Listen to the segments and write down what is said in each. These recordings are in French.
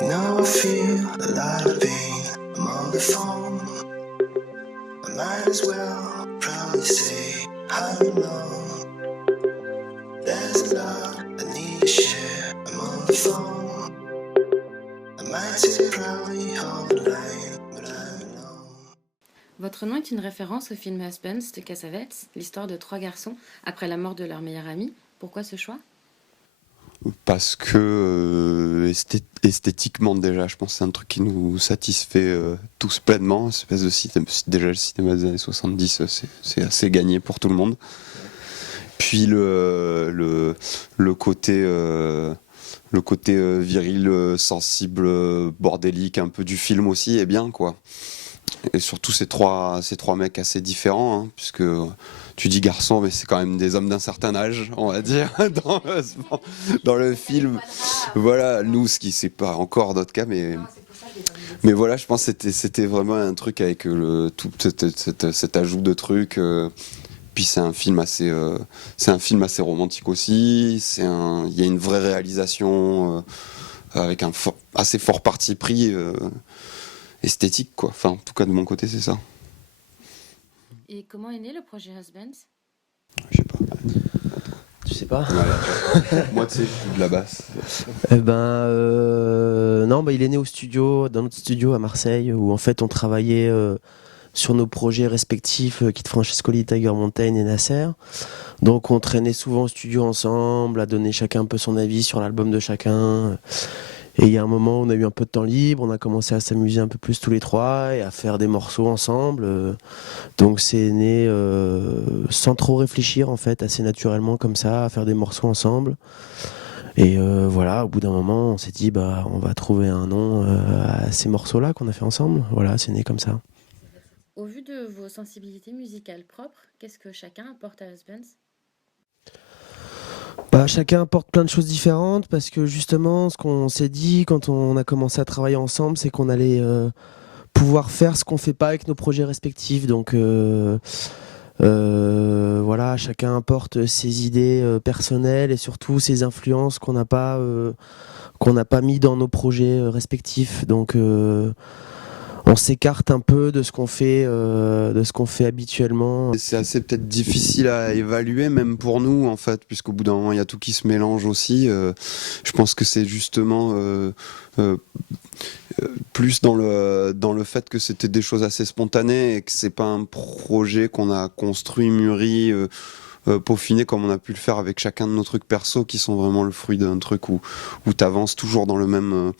You know I feel a lot of pain. I'm on the phone. I might as well probably say I'm alone. There's a lot I need to share. I'm on the phone. I might say probably hold the line, but I'm alone. Votre nom est une référence au film Husbands de Cassavetes, l'histoire de trois garçons après la mort de leur meilleur ami. Pourquoi ce choix? Parce que esthétiquement déjà, je pense que c'est un truc qui nous satisfait tous pleinement. Espèce de déjà le cinéma des années 70, c'est assez gagné pour tout le monde. Puis le côté viril, sensible, bordélique, un peu du film aussi est bien, quoi. Et surtout ces trois mecs assez différents, hein, puisque tu dis garçons, mais c'est quand même des hommes d'un certain âge, on va dire, dans le film. Voilà, nous, ce qui c'est pas encore notre cas, mais voilà, je pense que c'était vraiment un truc avec tout cet ajout de trucs. Puis c'est un film assez romantique aussi. Il y a une vraie réalisation avec un assez fort parti pris. Esthétique, quoi. Enfin, en tout cas, de mon côté, c'est ça. Et comment est né le projet Husbands? Je sais pas. Tu sais pas? Voilà, moi, tu sais, je suis de la basse. Non, il est né au studio, dans notre studio à Marseille, où en fait on travaillait sur nos projets respectifs, Kid Francescoli, Tiger Mountain et Nasser. Donc on traînait souvent au studio ensemble, à donner chacun un peu son avis sur l'album de chacun. Et il y a un moment où on a eu un peu de temps libre, on a commencé à s'amuser un peu plus tous les trois et à faire des morceaux ensemble. Donc c'est né sans trop réfléchir en fait, assez naturellement comme ça, à faire des morceaux ensemble. Et voilà, au bout d'un moment, on s'est dit on va trouver un nom à ces morceaux-là qu'on a fait ensemble. Voilà, c'est né comme ça. Au vu de vos sensibilités musicales propres, qu'est-ce que chacun apporte à Husbands? Chacun apporte plein de choses différentes parce que justement, ce qu'on s'est dit quand on a commencé à travailler ensemble, c'est qu'on allait pouvoir faire ce qu'on fait pas avec nos projets respectifs. Donc voilà, chacun apporte ses idées personnelles et surtout ses influences qu'on n'a pas mis dans nos projets respectifs. Donc on s'écarte un peu de ce qu'on fait habituellement. C'est assez peut-être difficile à évaluer, même pour nous, en fait, puisqu'au bout d'un moment, il y a tout qui se mélange aussi. Je pense que c'est justement plus dans le fait que c'était des choses assez spontanées et que c'est pas un projet qu'on a construit, mûri, peaufiné comme on a pu le faire avec chacun de nos trucs perso qui sont vraiment le fruit d'un truc où tu avances toujours dans la même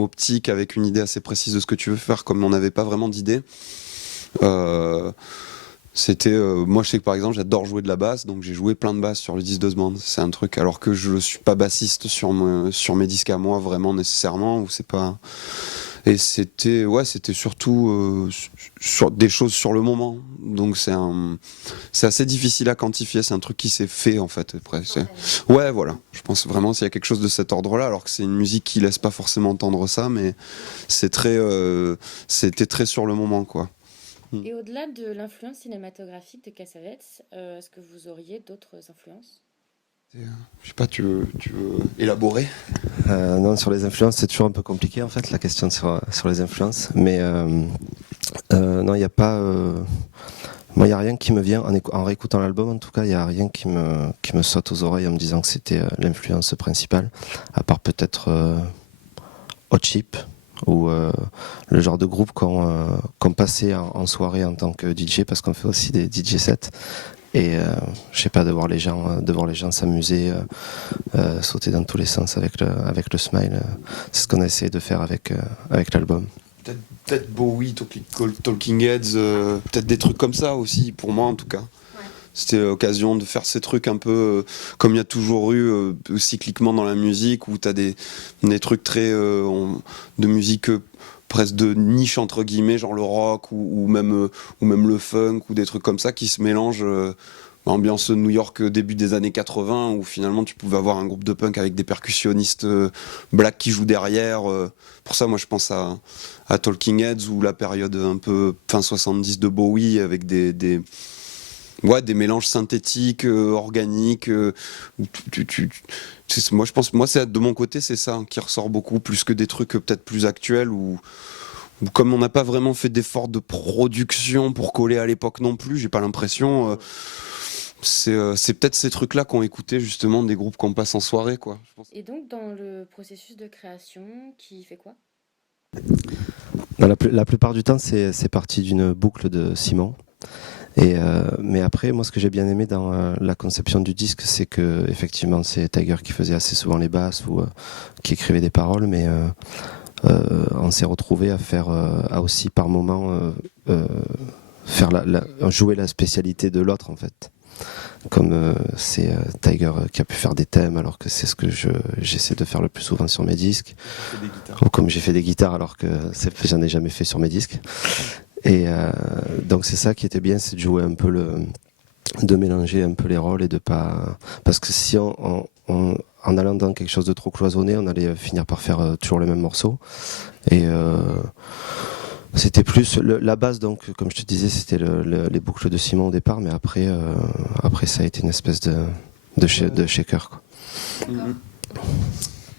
optique avec une idée assez précise de ce que tu veux faire, comme on n'avait pas vraiment d'idée. Moi je sais que par exemple j'adore jouer de la basse, donc j'ai joué plein de basses sur le disque d'Husbands. C'est un truc, alors que je suis pas bassiste sur mes disques à moi vraiment nécessairement, ou c'est pas. Et c'était surtout sur des choses sur le moment, donc c'est assez difficile à quantifier. C'est un truc qui s'est fait en fait après. Ouais, voilà, je pense vraiment s'il y a quelque chose de cet ordre là, alors que c'est une musique qui laisse pas forcément entendre ça, mais c'était très sur le moment, quoi. Et au-delà de l'influence cinématographique de Cassavetes, est-ce que vous auriez d'autres influences? Je sais pas, tu veux élaborer? Non, sur les influences, c'est toujours un peu compliqué en fait, la question sur les influences. Mais non, il n'y a pas. Moi, il n'y a rien qui me vient, en réécoutant l'album en tout cas, il n'y a rien qui me saute aux oreilles en me disant que c'était l'influence principale, à part peut-être Hot Chip, ou le genre de groupe qu'on passait en soirée en tant que DJ, parce qu'on fait aussi des DJ sets. Et je sais pas, de voir les gens s'amuser, sauter dans tous les sens avec le smile, c'est ce qu'on a essayé de faire avec l'album. Peut-être Bowie, Talking Heads, peut-être des trucs comme ça aussi, pour moi en tout cas. Ouais. C'était l'occasion de faire ces trucs un peu comme il y a toujours eu cycliquement dans la musique, où t'as des trucs très de musique presque de niche entre guillemets, genre le rock ou même le funk ou des trucs comme ça qui se mélangent. Ambiance New York début des années 80, où finalement tu pouvais avoir un groupe de punk avec des percussionnistes black qui jouent derrière. Pour ça, moi je pense à Talking Heads, ou la période un peu fin 70 de Bowie, avec des mélanges synthétiques, organiques, où moi je pense, moi c'est de mon côté c'est ça qui ressort beaucoup plus que des trucs peut-être plus actuels ou comme on n'a pas vraiment fait d'effort de production pour coller à l'époque non plus, j'ai pas l'impression. C'est peut-être ces trucs-là qu'on écoutait justement des groupes qu'on passe en soirée, quoi. Je pense. Et donc, dans le processus de création, qui fait quoi? La plupart du temps, c'est parti d'une boucle de Simon. Mais après, moi, ce que j'ai bien aimé dans la conception du disque, c'est que effectivement, c'est Tiger qui faisait assez souvent les basses ou qui écrivait des paroles, mais on s'est retrouvé à faire, à aussi par moment faire jouer la spécialité de l'autre, en fait. Comme c'est Tiger qui a pu faire des thèmes, alors que c'est ce que j'essaie de faire le plus souvent sur mes disques. Ou comme j'ai fait des guitares, alors que j'en ai jamais fait sur mes disques. Et donc c'est ça qui était bien, c'est de jouer un peu de mélanger un peu les rôles et de pas, parce que si en allant dans quelque chose de trop cloisonné, on allait finir par faire toujours le même morceau. Et c'était plus la base, donc comme je te disais, c'était les boucles de Simon au départ, mais après ça a été une espèce de shaker, quoi.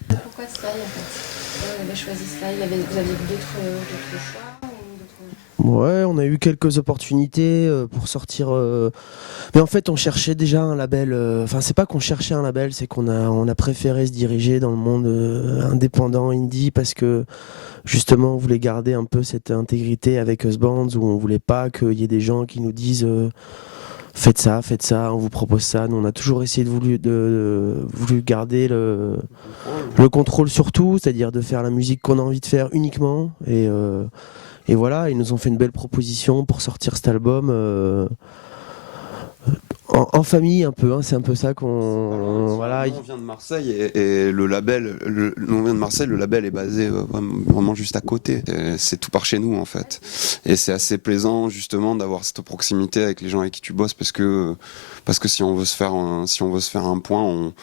Pourquoi Spy en fait? Pourquoi vous avez choisi Spy? Vous aviez d'autres choix ou d'autres... Ouais, on a eu quelques opportunités pour sortir. Mais en fait, on cherchait déjà un label. Enfin, c'est pas qu'on cherchait un label, c'est on a préféré se diriger dans le monde indépendant, indie, parce que justement, on voulait garder un peu cette intégrité avec Us Bands, où on voulait pas qu'il y ait des gens qui nous disent faites ça, on vous propose ça. Nous, on a toujours essayé voulu garder le contrôle sur tout, c'est-à-dire de faire la musique qu'on a envie de faire uniquement. Et voilà, ils nous ont fait une belle proposition pour sortir cet album en famille un peu, hein, c'est un peu ça qu'on... Voilà. Nous, on vient de Marseille et le label, nous on vient de Marseille, le label est basé vraiment juste à côté. C'est tout par chez nous en fait. Et c'est assez plaisant justement d'avoir cette proximité avec les gens avec qui tu bosses parce que si on veut se faire un point,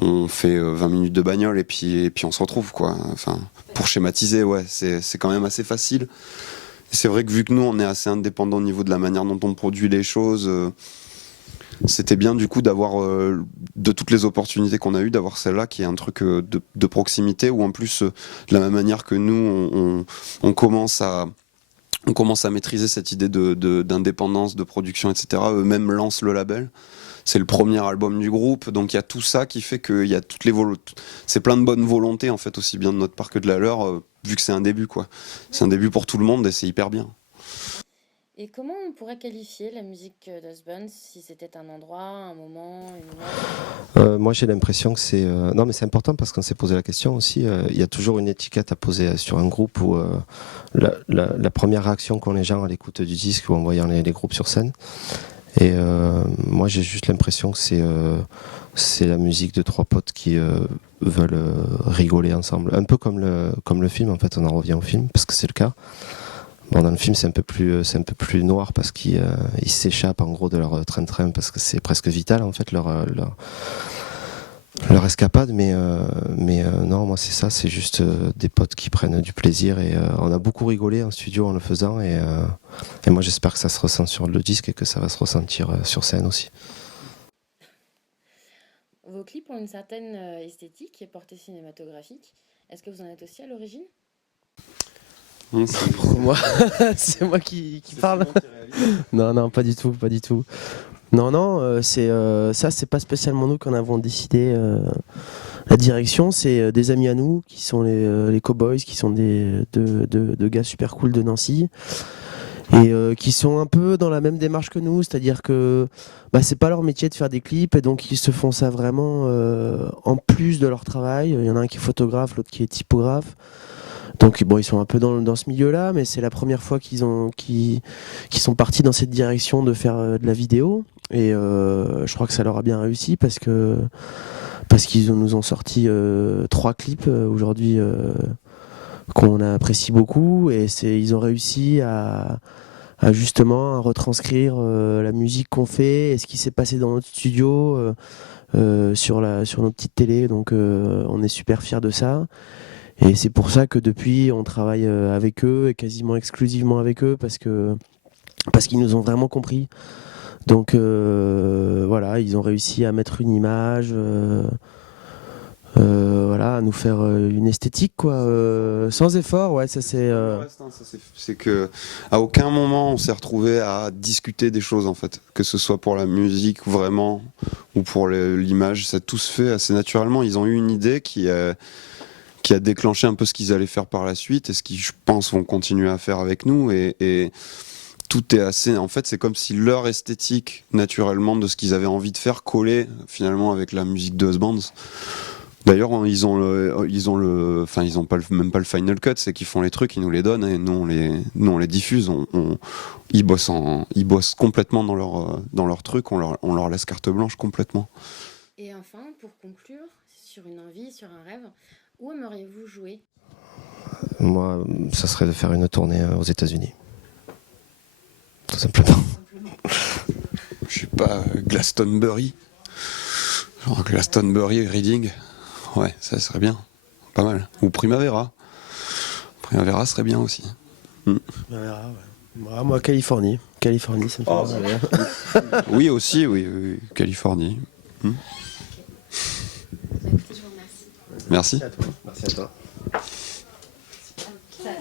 on fait 20 minutes de bagnole et puis on se retrouve quoi. Enfin, pour schématiser, ouais, c'est quand même assez facile. Et c'est vrai que vu que nous on est assez indépendant au niveau de la manière dont on produit les choses, c'était bien du coup d'avoir de toutes les opportunités qu'on a eues, d'avoir celle-là qui est un truc de proximité où en plus de la même manière que nous on commence à maîtriser cette idée d'indépendance, de production, etc. Eux-mêmes lancent le label. C'est le premier album du groupe, donc il y a tout ça qui fait qu'il y a toutes les c'est plein de bonnes volontés en fait, aussi bien de notre part que de la leur, vu que c'est un début quoi. C'est un début pour tout le monde et c'est hyper bien. Et comment on pourrait qualifier la musique d'Us Bands, si c'était un endroit, un moment, une heure? Moi j'ai l'impression que c'est... Non mais c'est important parce qu'on s'est posé la question aussi. Il y a toujours une étiquette à poser sur un groupe où la première réaction qu'ont les gens à l'écoute du disque ou en voyant les groupes sur scène. Et moi j'ai juste l'impression que c'est la musique de trois potes qui veulent rigoler ensemble. Un peu comme le film, en fait on en revient au film parce que c'est le cas. Bon, dans le film, c'est un peu plus noir parce qu'ils s'échappent en gros de leur train-train parce que c'est presque vital en fait leur escapade. Mais non, moi c'est ça, c'est juste des potes qui prennent du plaisir et on a beaucoup rigolé en studio en le faisant et moi j'espère que ça se ressent sur le disque et que ça va se ressentir sur scène aussi. Vos clips ont une certaine esthétique et portée cinématographique. Est-ce que vous en êtes aussi à l'origine? Pour moi, c'est moi qui parle. Non, pas du tout. Non, ça, c'est pas spécialement nous qui en avons décidé. La direction, c'est des amis à nous qui sont les Cowboys, qui sont deux gars super cool de Nancy et qui sont un peu dans la même démarche que nous, c'est-à-dire que c'est pas leur métier de faire des clips et donc ils se font ça vraiment en plus de leur travail. Il y en a un qui est photographe, l'autre qui est typographe. Donc bon, ils sont un peu dans ce milieu-là, mais c'est la première fois qu'ils sont partis dans cette direction de faire de la vidéo. Et je crois que ça leur a bien réussi parce qu'ils nous ont sorti 3 clips aujourd'hui qu'on apprécie beaucoup. Et ils ont réussi à justement à retranscrire la musique qu'on fait et ce qui s'est passé dans notre studio sur nos petites télés. Donc on est super fiers de ça. Et c'est pour ça que depuis, on travaille avec eux et quasiment exclusivement avec eux parce qu'ils nous ont vraiment compris. Donc voilà, ils ont réussi à mettre une image voilà, à nous faire une esthétique, quoi, sans effort, ouais, ça c'est. C'est que à aucun moment on s'est retrouvé à discuter des choses en fait, que ce soit pour la musique vraiment ou pour l'image, ça tout se fait assez naturellement. Ils ont eu une idée qui a déclenché un peu ce qu'ils allaient faire par la suite et ce qu'ils, je pense, vont continuer à faire avec nous et tout est assez. En fait, c'est comme si leur esthétique naturellement de ce qu'ils avaient envie de faire collait finalement avec la musique de Husbands. D'ailleurs, ils ont pas même pas le final cut, c'est qu'ils font les trucs, ils nous les donnent et nous on les diffuse. Ils bossent complètement dans leur truc, on leur laisse carte blanche complètement. Et enfin, pour conclure, sur une envie, sur un rêve, où aimeriez-vous jouer? Moi, ça serait de faire une tournée aux États-Unis. Tout simplement. Je sais pas, Glastonbury. Genre Glastonbury, Reading. Ouais, ça serait bien. Pas mal. Ou Primavera. Primavera serait bien aussi. Primavera, ouais. Moi, Californie. Californie, ça me fait bien. Oui, aussi, oui, Californie. Bah, écoutez, je vous remercie. Merci. Merci à toi. Merci à toi.